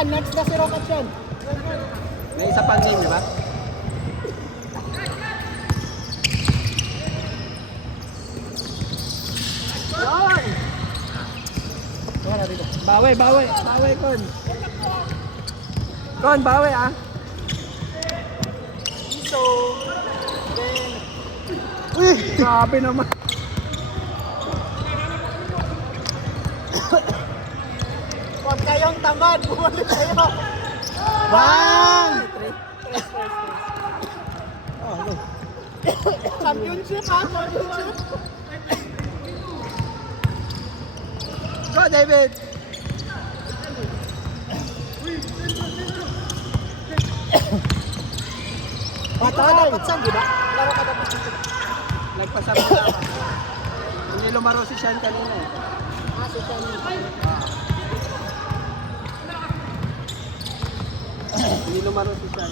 Yan, next na si Rocket yan. May isa pang game, di ba? Yan! Wala dito. Bawi, Kon. Kon, bawi ah. So, Uy, grabe naman. huwag kayong tamad. Bumalik kayo. Bang! Championship ha? Championship. Go, David! Bata ka dapat saan, di ba? Laro ka dapat dito. Nagpasabi na ako. Hindi lumaro si Sean kanina eh. Si Sean. Hindi lumaro si Sean.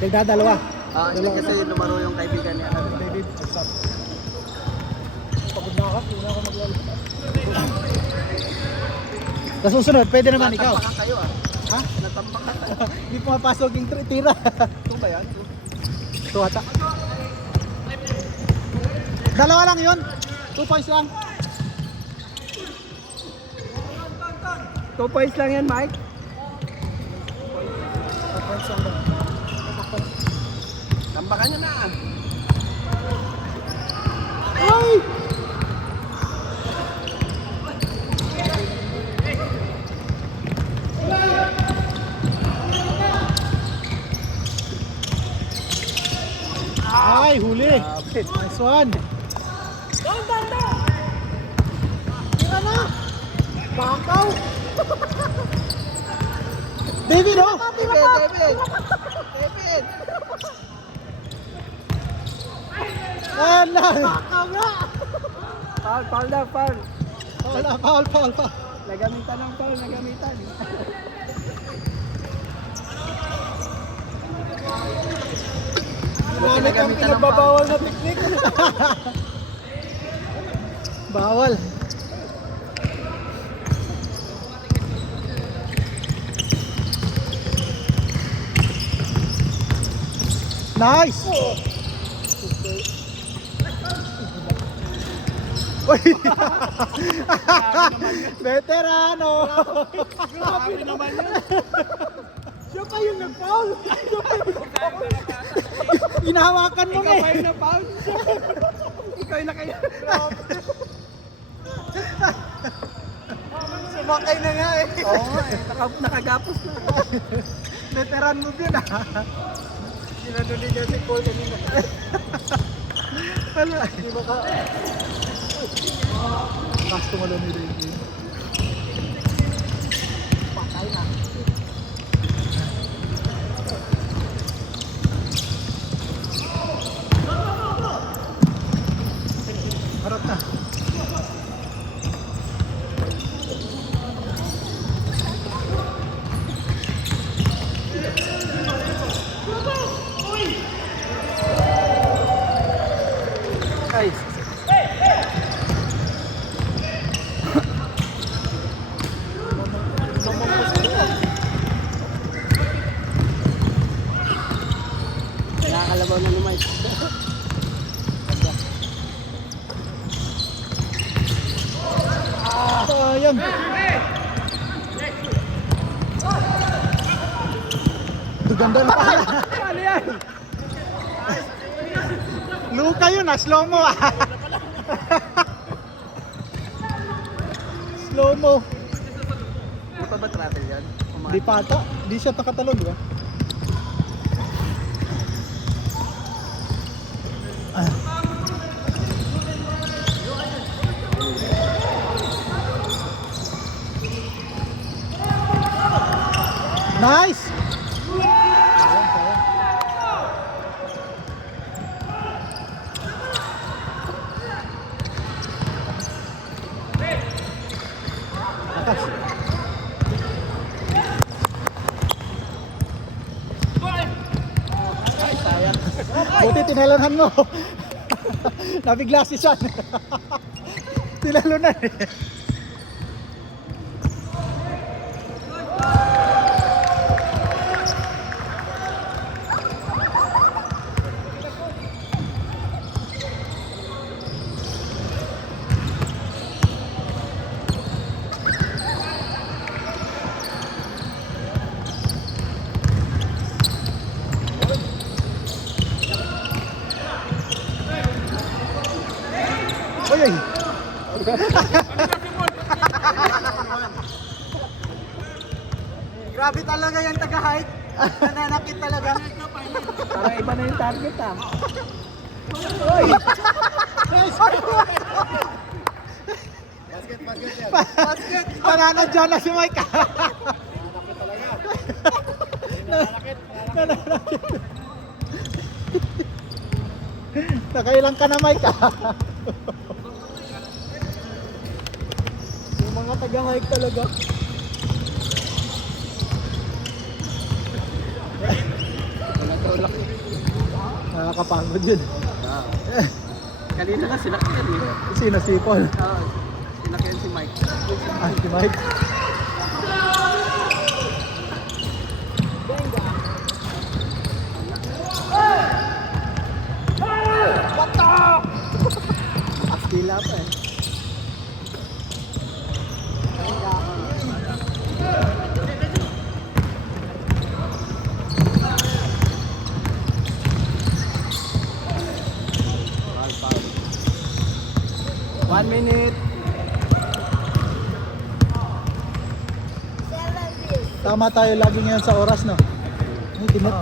Nagdadalawa. Hindi kasi lumaro yung kaibigan niya. David, what's up? Pagod na ako, hindi na ako maglalaro. Sa susunod, pwede naman ikaw. Natampak kayo ah. Ha? Natampak ka tayo. Hindi pumapasok yung tira. Ito ba yan? Ito ata. Dalawa lang yun. 2 points lang. 2 points lang yan, Mike. 2 points lang daw. Tambakan niya na. Ay! Ay, huli. Nice one. Tira na. Bakaw. David, oh. David! Ayan lang. Bakaw na. Foul na, foul. Foul. Nagamitan ng foul, nagamitan. Ginamit ang pinagbabawal na teknik. Bawal. Nice! Uy! Veterano! Grabe naman yun. Siya pa yung nag-foul! Hinahawakan mo Ikaw eh! pa yung na-foul. Ikaw yung nakaya. Sumakay na nga eh! Oo nga eh. Nakagapos na. Veteran mo yun ah! Sinanuli niya si Paul kanina. Ano? Hindi maka... Kasto mo lang nila yung game. Patay na. Harap na. Guys. Nakakalabaw na naman. Sayang. Ganda na pala. Ano yan? Luka yun ah, slow mo ah. Slow mo. Ano pa ba travel yan? Di pa ata. Di siya nakatalo, di ba? Nice! Sayang, sayang. Lakas. Ay, sayang. Buti tinalanan mo. Nabigla si Sean. Tinalunan eh. Grabe talaga yung taga-height. Nananakit talaga. Parang iba na yung target ah. Basket! Pananadyan na si Mike. Nananakit. Nakailang ka na Mike. Yung mga taga-hike talaga. Natulak. Nakakapagod yun. Kanina nga sinakyan eh. Sino si Paul? Oo, sinakyan si Mike. Ah, si Mike. Astila pa eh. One minute. Tama tayo lagi ngayon sa oras, no?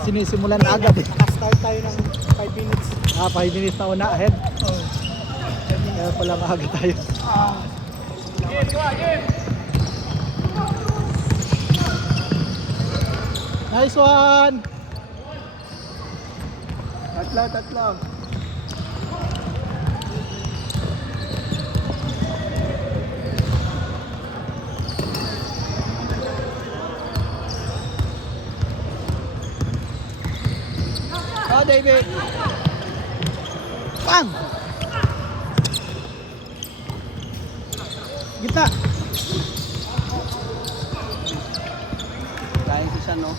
Sinisimulan na agad eh. Naka-start tayo ng 5 minutes. 5 minutes na una ahead. Kaya pala maaga tayo. Nice one! Tatlo. Oh, David. Bang! Gitna! Kain ko siya, no?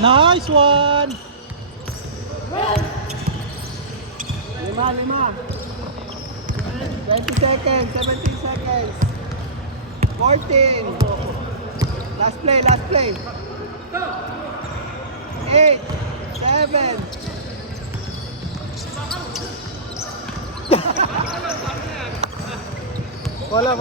Nice one! 5. 20 seconds, 17 seconds. 14. Last play. 8, 7. Bola.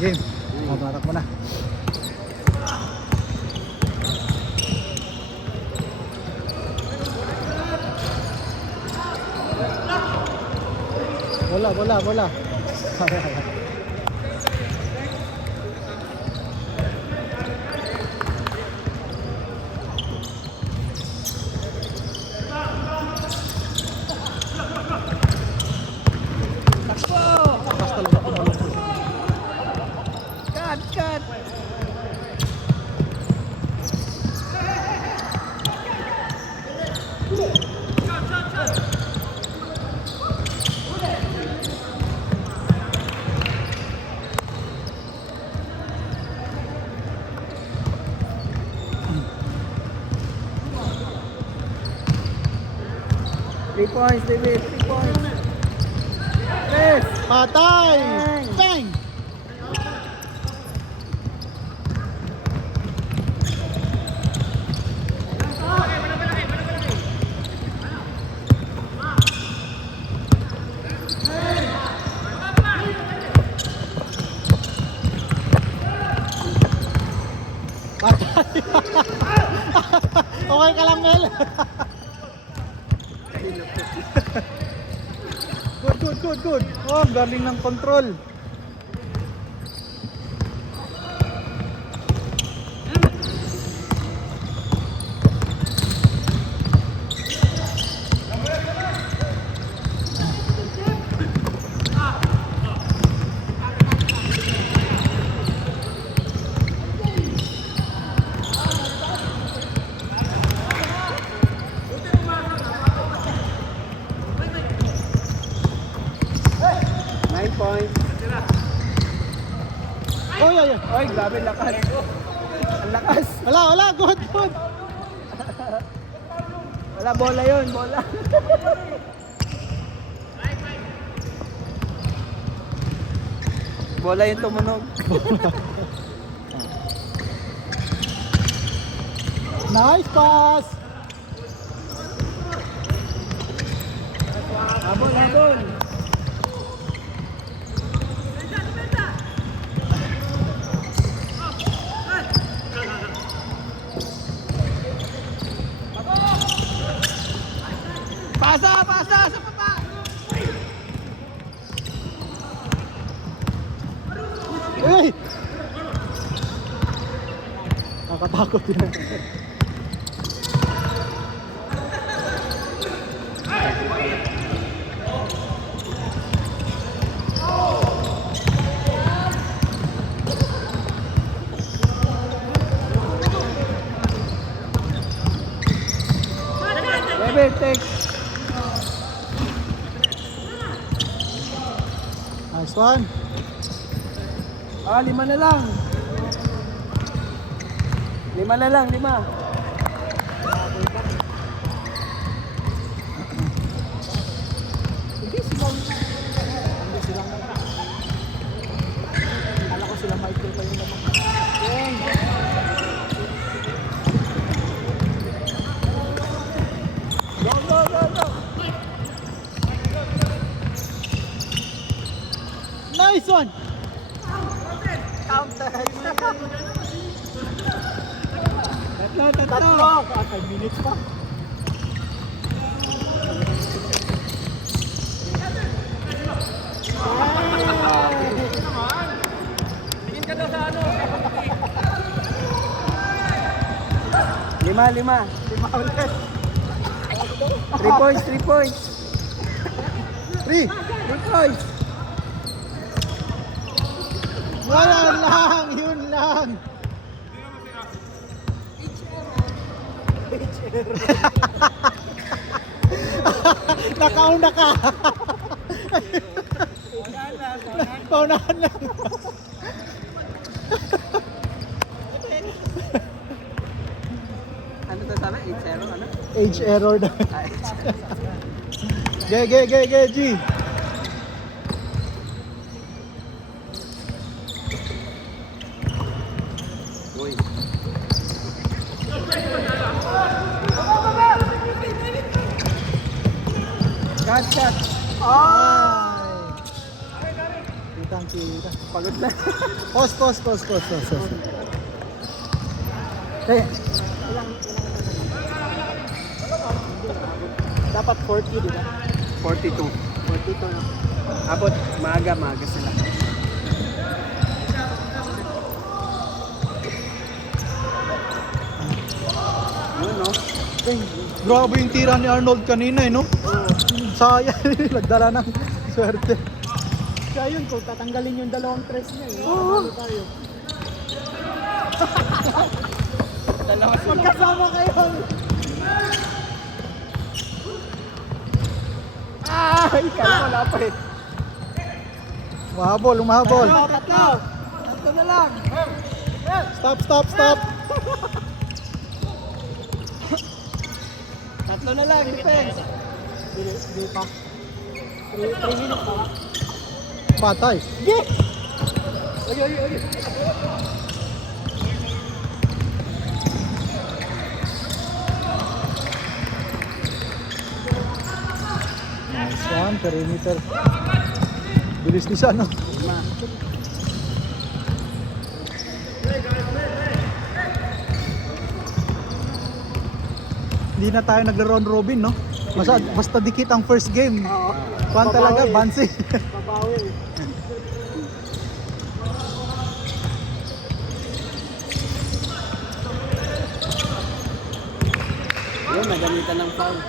Game. Maglarak mo na. Bola. Lakas talaga kumalong. Cut. Three points, David. 3 points. Yes. Patay! Bang! Bang! Patay! Okay ka lang, Mel? Good. Oh, ang galing ng control. Oh, yeah, yeah. Oy, grabe lakas. Ang lakas. Wala, good. Wala, bola yun, bola. Bola yung tumunog. Nice pass. Habol. Pasa sa papa. Hey! Nakatakot yun. Bebe, take. Nice one. Ah, 5 na lang. 5 na lang, 5. Kala ko sila Michael pa yung naman. Go. Nice one. Counter. Tatlo. Tatlo. 5 minutes pa. Tingin ka daw sa ano? 5. 5 ulit. 3 points. 3. 3 points. Wala lang. Yun lang. Nakauna ka. Paunahan lang. Ano to sabi? 8-0 ano? Age error na. Ay, G. Uy. Shot. Kita. Pagod na. Pause. Okay. Dapat 40, di ba? 42. 42 na. Abot, maaga sila. Yun, no? Eh, grabe yung tira ni Arnold kanina, no? Sayang, nagdala ng swerte. Kaya yun, kung tatanggalin yung dalawang tres niya, talo tayo. Dalawa sila. Magkasama kayo! Ay, kaya wala pa eh. Umahabol. Tatlo na lang. Stop. Tatlo na lang, defense. Hindi pa. 3 minutes pa. Patay. Oy. Nice one, perimeter. Bilis ni siya, no? 5. Hindi na tayo nagla-round robin, no? Basta dikit ang first game. Oo. Kuan talaga, Bansi. Babawi. Yun, nagamitan ng foul.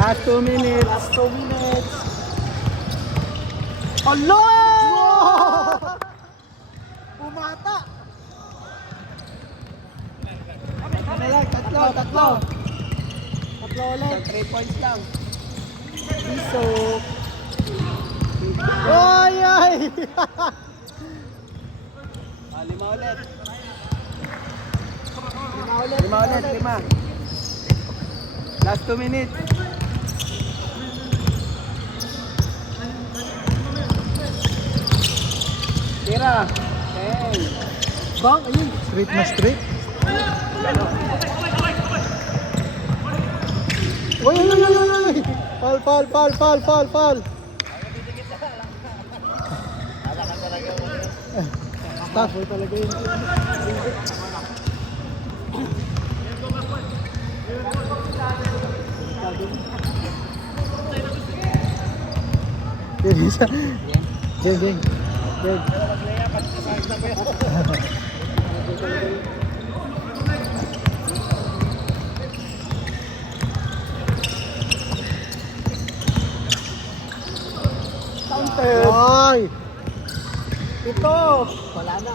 Last 2 minutes. Hello! Pumata! Tatlo. Tatlo ulit. 3 points lang. Piso. Oy, ay! Ah, 5 ulit. Lima ulit. 5 ulit, 5. Last 2 minutes. Tira. 10. Bang, ayun. Straight na straight. Uy, uy, uy, uy, uy! Fall. Stop. Talaga yun. Yun, isa. Ding. Counter. Ay! Ito. Wala na.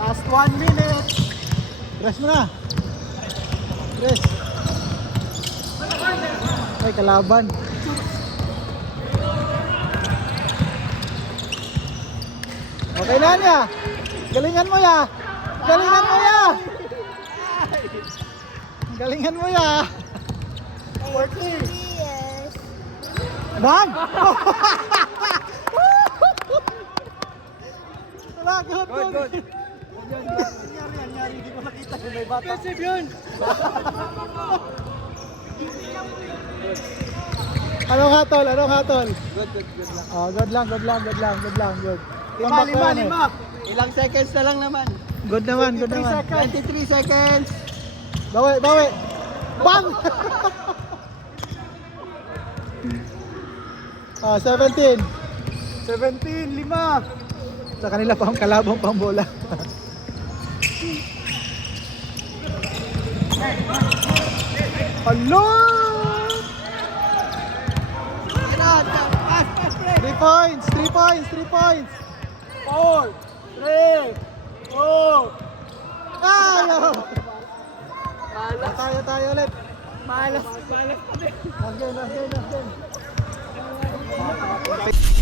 Last 1 minute. Press mo na. Press. Ay, kalaban. Okay na niya. Galingan mo ya. Galingan mo ya. 40. Bang! Wala, good. Good. Nangyari, hindi ko nakita kung may bata. Offensive yun. Anong hatol? Good lang. Oh, good lang. Good. Lima. Ilang seconds na lang naman. Good naman. 23 seconds. Bawi. Bang! 17. 17, 5. Sa kanila pa ang kalabang pambola. Hello! 3 points. 4, 3, 2. Ayaw! Tayo ulit. Malas. Last game.